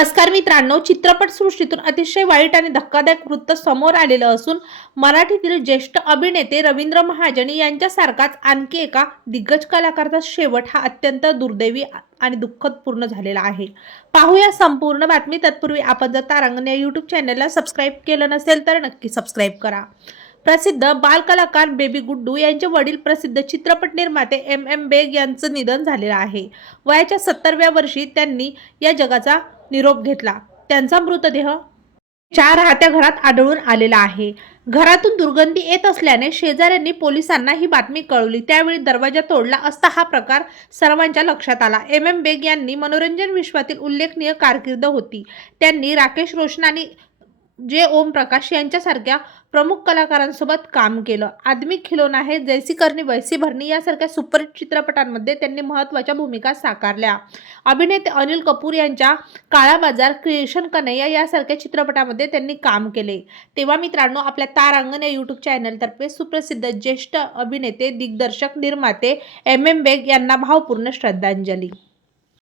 नमस्कार मित्रांनो चित्रपटसृष्टीतून अतिशय वाईट आणि धक्कादायक वृत्त समोर आलेलं असून मराठीतील ज्येष्ठ अभिनेते रवींद्र महाजन यांच्यासारखाच आणखी एका दिग्गज कलाकाराचा शेवट हा अत्यंत दुर्दैवी आणि दुःखद पूर्ण झालेला आहे. पाहूया संपूर्ण बातमी. तत्पूर्वी आपण जर तारांगण या यूट्यूब चॅनलला सबस्क्राईब केलं नसेल तर नक्की सबस्क्राईब करा. प्रसिद्ध बालकलाकार बेबी गुड्डू यांचे वडील प्रसिद्ध चित्रपट निर्माते एम एम बेग यांचं निधन झालेलं आहे. वयाच्या सत्तरव्या वर्षी त्यांनी या जगाचा निरोप घेतला. त्यांचा मृतदेह चार राहत्या घरात आढळून आलेला आहे. घरातून दुर्गंधी येत असल्याने शेजाऱ्यांनी पोलिसांना ही बातमी कळवली. त्यावेळी दरवाजा तोडला असता हा प्रकार सर्वांच्या लक्षात आला. एम एम बेग यांनी मनोरंजन विश्वातील उल्लेखनीय कारकीर्द होती. त्यांनी राकेश रोशन आणि जे ओम प्रकाश यांच्यासारख्या प्रमुख कलाकारांसोबत काम केलं. आदमी खिलोना हे जैसी करणी वैसी भरणी यासारख्या सुपर चित्रपटांमध्ये त्यांनी महत्त्वाच्या भूमिका साकारल्या. अभिनेते अनिल कपूर यांच्या काळा बाजार क्रिएशन कन्हैया यासारख्या चित्रपटामध्ये त्यांनी काम केले. तेव्हा मित्रांनो आपल्या तारांगण या यूट्यूब चॅनलतर्फे सुप्रसिद्ध ज्येष्ठ अभिनेते दिग्दर्शक निर्माते एम एम बेग यांना भावपूर्ण श्रद्धांजली.